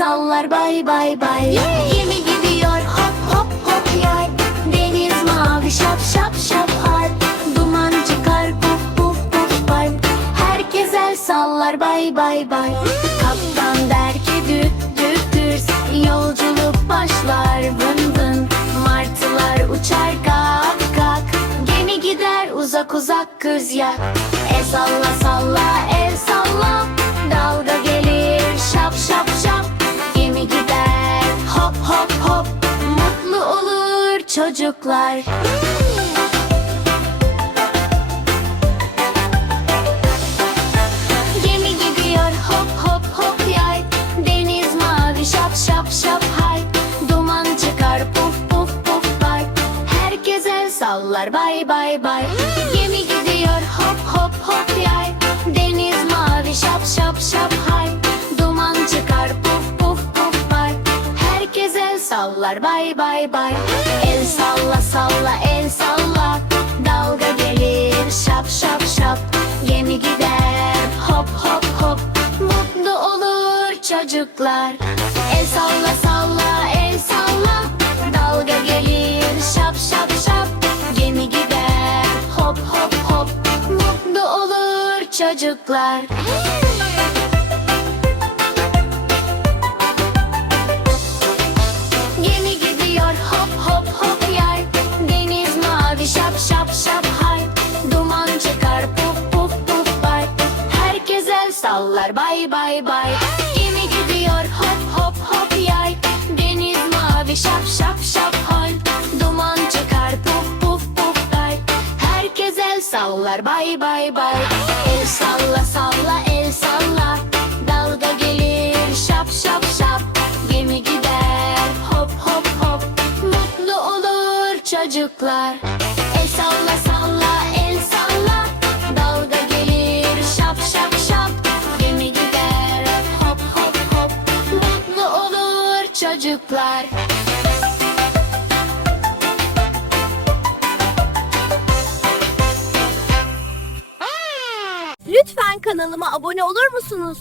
sallar bay bay bay. Gemi gidiyor hop hop hop yay. Deniz mavi şap şap şap hay Duman çıkar puf puf puf bay Herkes el sallar bay bay bay. Kaptan der ki düt düt düt Yolculuk başlar vın vın. Martılar uçar kak kak Gemi gider uzak uzak kız yak. El çocuklar. Gemi gidiyor hop hop hop yay. Deniz mavi şap şap şap hay. Duman çıkar puf puf puf bay. Herkes el sallar bay bay bay. Gemi gidiyor hop hop sallar. Bay bay bay. El salla salla el salla. Dalga gelir şap şap şap. Gemi gider hop hop hop. Mutlu olur çocuklar. El salla salla el salla. Dalga gelir şap şap şap. Gemi gider hop hop hop. Mutlu olur çocuklar bay bay bay. Gemi gidiyor hop hop hop yay. Deniz mavi şap şap şap hay Duman çıkar puf puf puf bay Herkes el sallar bay bay bay. El salla salla el salla. Dalga gelir şap şap şap. Gemi gider hop hop hop. Mutlu olur çocuklar çocuklar Lütfen kanalıma abone olur musunuz?